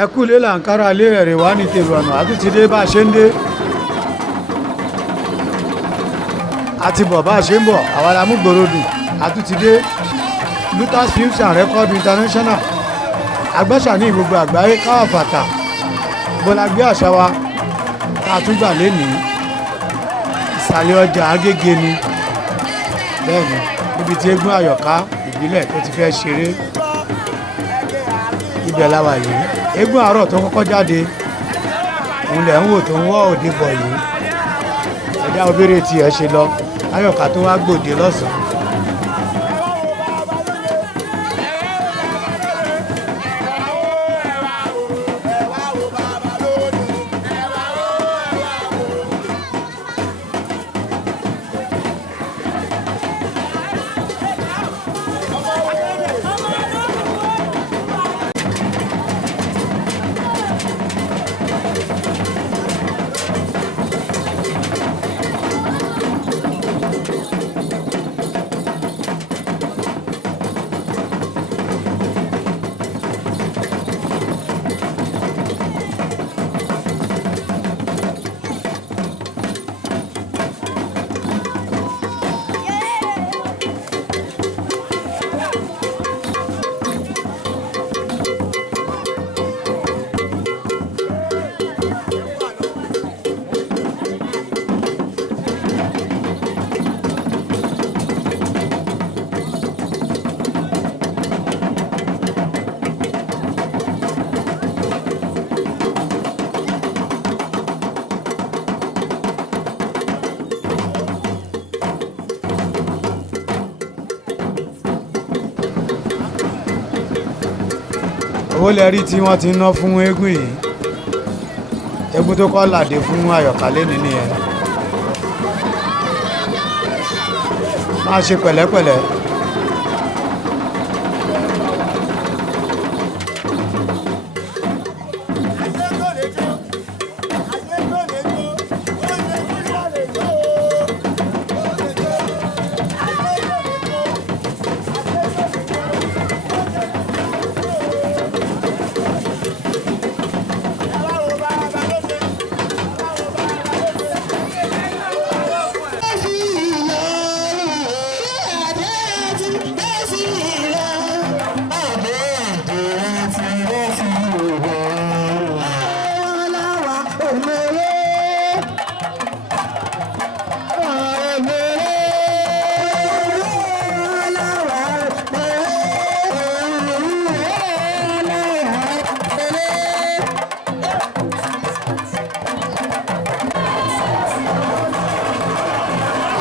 ẹ kú lé làǹkárá lé ẹ̀rẹ̀ wá ní tèrò ọ̀nà àtúntì dé bá a ṣe ń dé àti bọ̀ bá a ṣe ń bọ̀ àwa la mú gbòòrò dùn àtúntì dé Lutas Films and Record International agbẹ́sà ní gbogbo àgbáyé káwàfàtà bọ́lá gbé àṣà wa tá a tún gbà lénìí ìsàlẹ̀ ọjà Agege ni bẹ́ẹ̀ ni níbi tí eégún Àyọ̀ká ìbílẹ̀ tó ti fẹ́ ṣeré ibẹ̀ la wà yìí eégún àárọ̀ tó kọ́kọ́ jáde òun lẹ̀ ń wò tó ń wọ́ òde bọ̀ yìí ẹ̀dá obìnrin tiẹ̀ ṣe lọ Àyọ̀ká tó wá gbòde lọ́sàn-án. owó lẹ rí tí wọ́n ti ná fún eégún yìí eégún tó kọ́ làdé fún Àyọ̀ká lẹ́ni nìyẹn máa ṣe pẹ̀lẹ́pẹ̀lẹ́.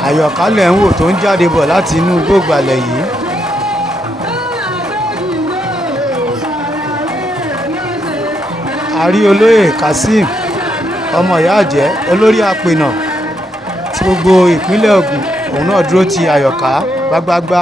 Àyọ̀ká lẹ̀ ń wò tó ń jáde bọ̀ láti inú gbògbàlẹ̀ yìí. àrí olóyè Kazeem ọmọ ìyá àjẹ́ olórí apènà tí gbogbo ìpínlẹ̀ Ògùn òun náà dúró ti Àyọ̀ká gbágbágbá.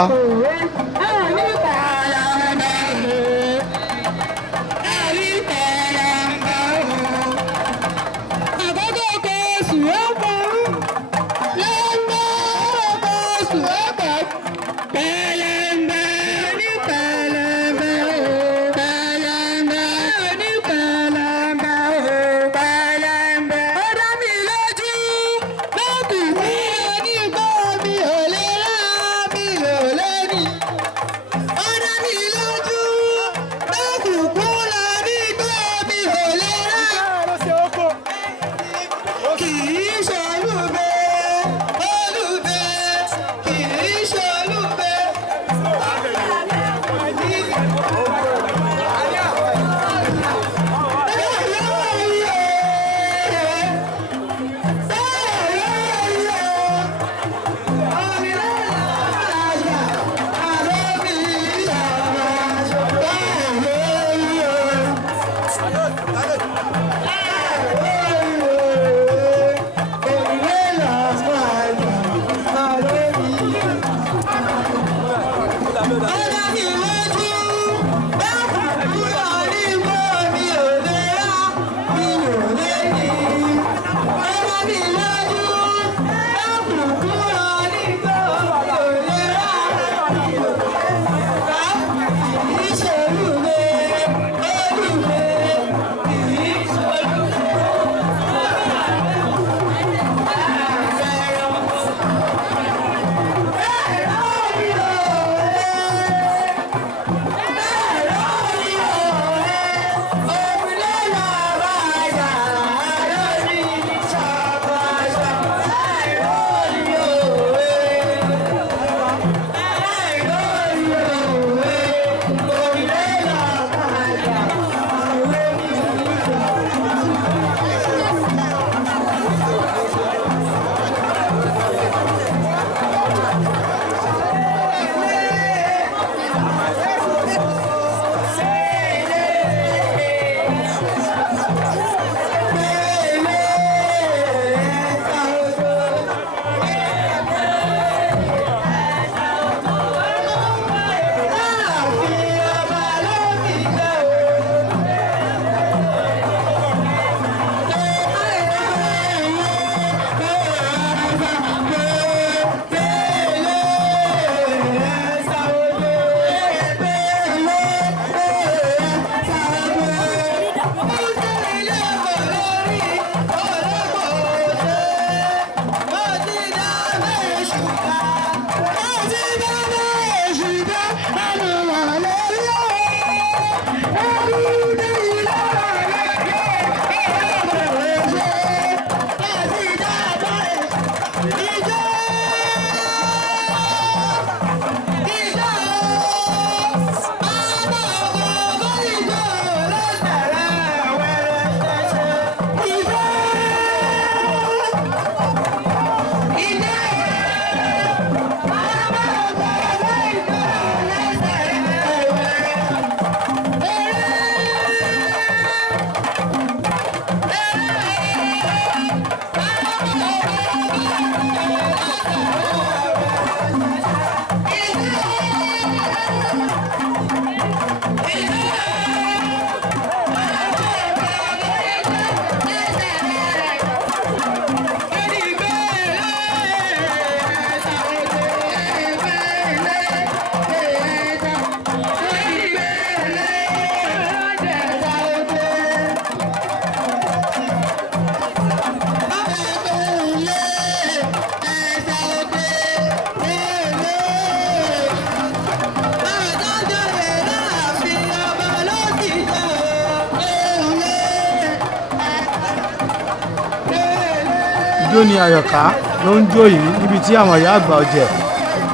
ijó ni Àyọ̀ká ló ń jó yìí níbi tí àwọn ìyá àgbà ọ̀jẹ̀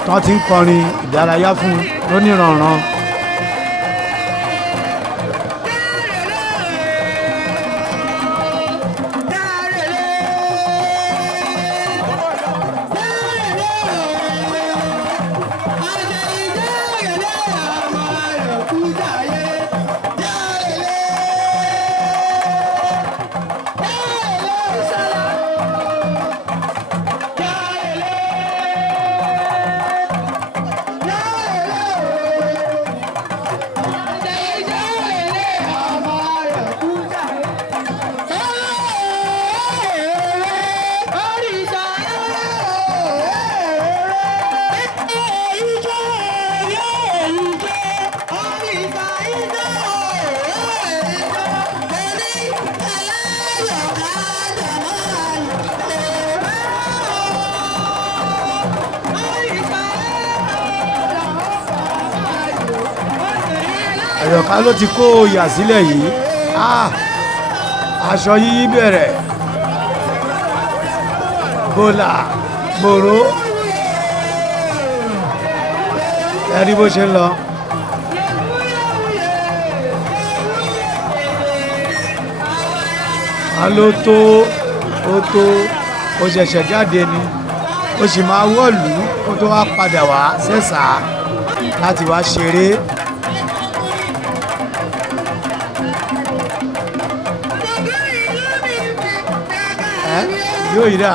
tán ti ń kọrin ìdárayá fún lóníranran. Àyọ̀ká ló ti kó ìyà sílẹ̀ yìí. Aṣọ yíyí bẹ̀rẹ̀ bọ́là gbòòrò ẹ rí bó ṣe ń lọ. Wọ́n ló tó ó ṣẹ̀ṣẹ̀ jáde ni ó sì máa wọ̀lú kó tó wá padà wá sẹ́sà láti wá ṣeré. Yóò yí dà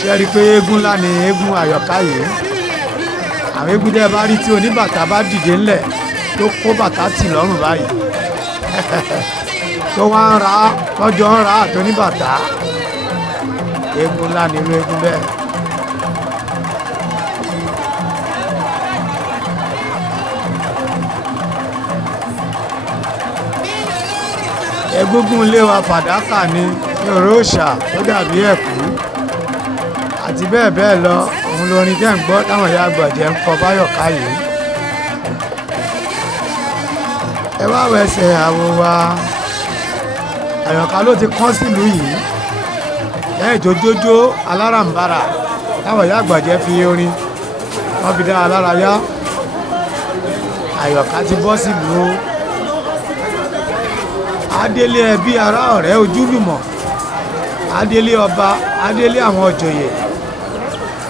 ṣe rí i pé eégún ńlá ni eégún Àyọ̀ká yìí. Àwọn eégún tẹ́ bá rí tí oníbàtà bá dìde ńlẹ̀ tó kó bàtà tì lọ́rùn báyìí tó wá ń ra tọ́jọ́ ń ra àtọ́níbàtà, eégún ńlá ni irú eégún bẹ́ẹ̀. Egungun ilé wa fàdákà ni yòrò òòṣà tó dàbí ẹ̀kú àti bẹ́ẹ̀ bẹ́ẹ̀ lọ. Òun lórin tẹ́ ń gbọ́ táwọn ìyá àgbàjẹ́ ń kọ báyọ̀ká yìí. Ẹ wá wẹsẹ̀ àwo wa. Àyọ̀ká ló ti kán sílùú yìí lẹ́yìn tó jójó aláràǹbarà táwọn ìyá àgbàjẹ́ fi orin wọ́n fi dá alára yá. Àyọ̀ká ti bọ́ sílùú adélé ẹbí ará ọ̀rẹ́ ojúlùmọ̀, adélé ọba, adélé àwọn òjòyè,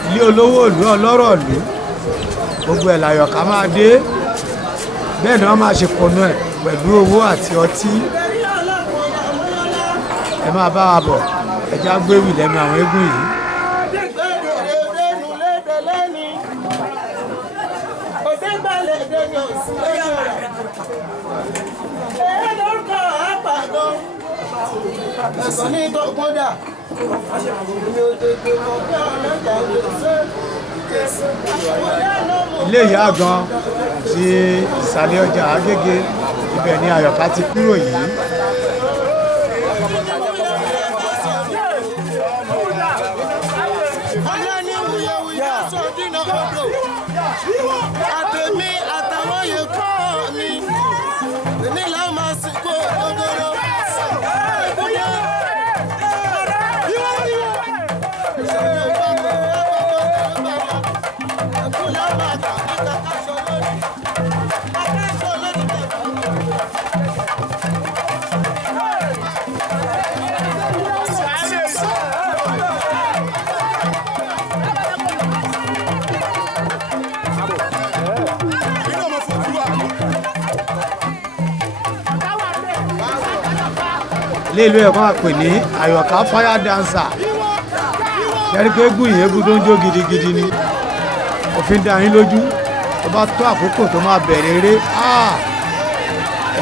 ilé olówó ìlú ọlọ́rọ̀ ìlú, gbogbo ẹ̀ l'Àyọ̀ká máa dé. Bẹ́ẹ̀ ni wọ́n máa ṣe kùnú ẹ̀ pẹ̀lú owó àti ọtí. Ẹ máa bá wa bọ̀, ẹja gbéwì lẹ́nu àwọn eégún yìí. Ilé ìyá gan ti ìsàlẹ̀ ọjà Agege, ibẹ̀ ni Àyọ̀ká ti kúrò yìí. Àtẹ̀mí àtàwọn yòókù mi nílẹ̀ máa sìnkú ògógóró. Ilé ìlú ẹ̀kọ́ àpè ní Àyọ̀ká fire dancer. Ṣẹ́rí pé eégún yìí eégún tó ń jó gidigidi ni. Òfin dá yín lójú tó bá tó àkókò tó máa bẹ̀rẹ̀ eré,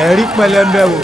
ẹ̀rí pẹlẹmbẹ wò.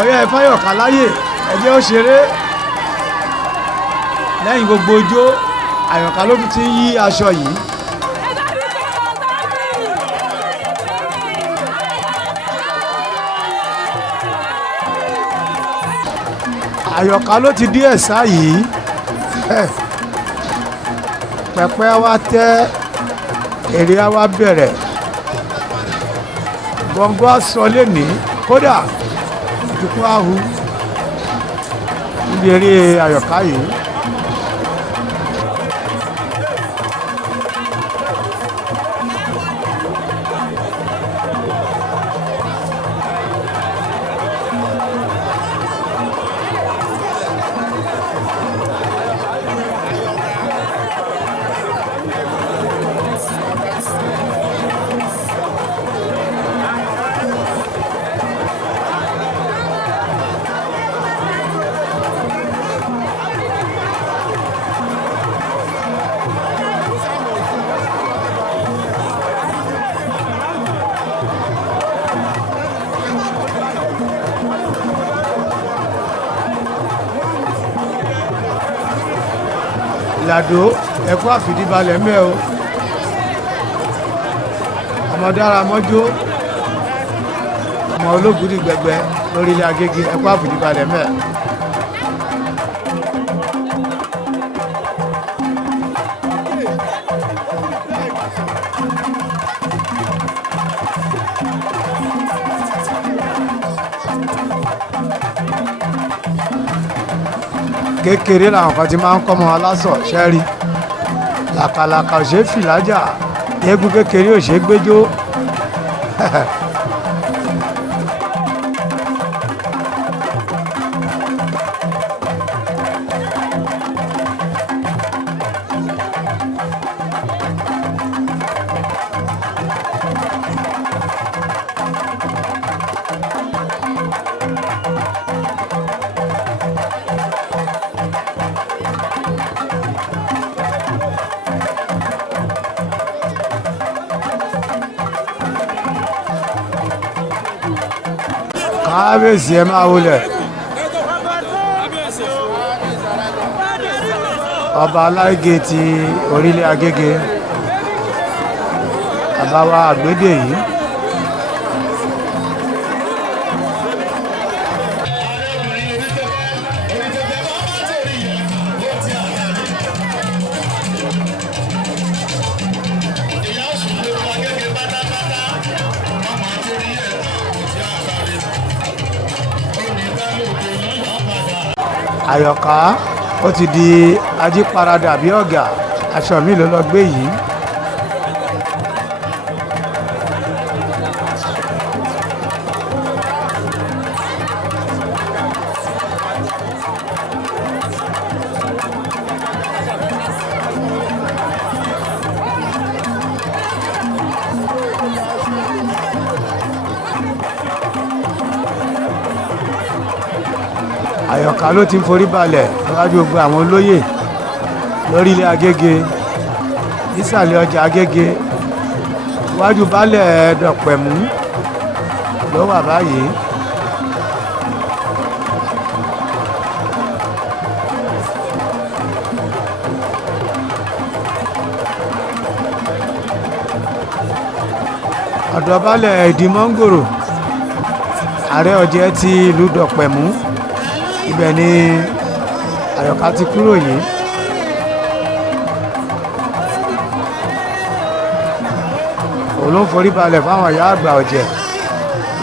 ọ̀yá Fáyọ̀ká láyè ẹ jẹ́ ó ṣeré lẹ́yìn gbogbo ojó Àyọ̀ká ló ti ń yí aṣọ yìí. Àyọ̀ká ló ti dí ẹ̀sà yìí pẹpẹ wa tẹ́ èrè wa bẹ̀rẹ̀ gbọ̀ngàn aṣọ lẹ́ni kódà ìdúkú ahu níbi eré Àyọ̀ká yìí. Ìlàdó ẹ̀kọ́ àfìdíbalẹ̀ mẹ́ o ọmọdára mọ́jó ọmọ ológun ní gbẹgbẹ lórílẹ̀ Agége ẹ̀kọ́ àfìdíbalẹ̀ mẹ́. Kékeré làwọn kan ti máa ń kọ́mọ aláṣọ ṣẹ́rí làkàlàkà ò ṣe é fìlájà eégún kékeré ò ṣe é gbẹ́jọ́. Kábíyèsí ẹ máa wọlé ọba aláìgé ti orílẹ̀ Agége àbáwá àgbédè yìí. Àyọ̀ká ó ti di ajíparadà bí ọ̀gá aṣọ mi ló lọ gbé yìí. Àyọ̀ká ló ti ń forí balẹ̀ níwájú gbogbo àwọn olóyè lórílẹ̀ Agége nísàlẹ̀ ọjà Agége iwájú baálẹ̀ Dọ̀pẹ̀mú ló wà báyìí. ọ̀dọ̀ baálẹ̀ ìdí mọ́ngòrò ààrẹ ọ̀jẹ̀ ti ìlú Dọ̀pẹ̀mú ibẹ̀ ni Àyọ̀ká ti kúrò yìí. òun ló ń forí balẹ̀ fáwọn ìyá àgbà ọ̀jẹ̀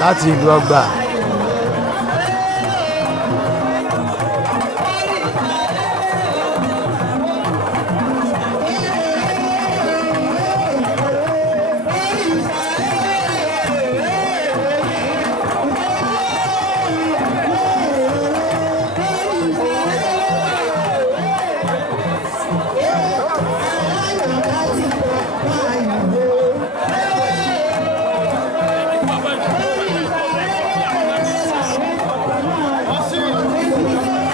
láti ìlú Ọgbà.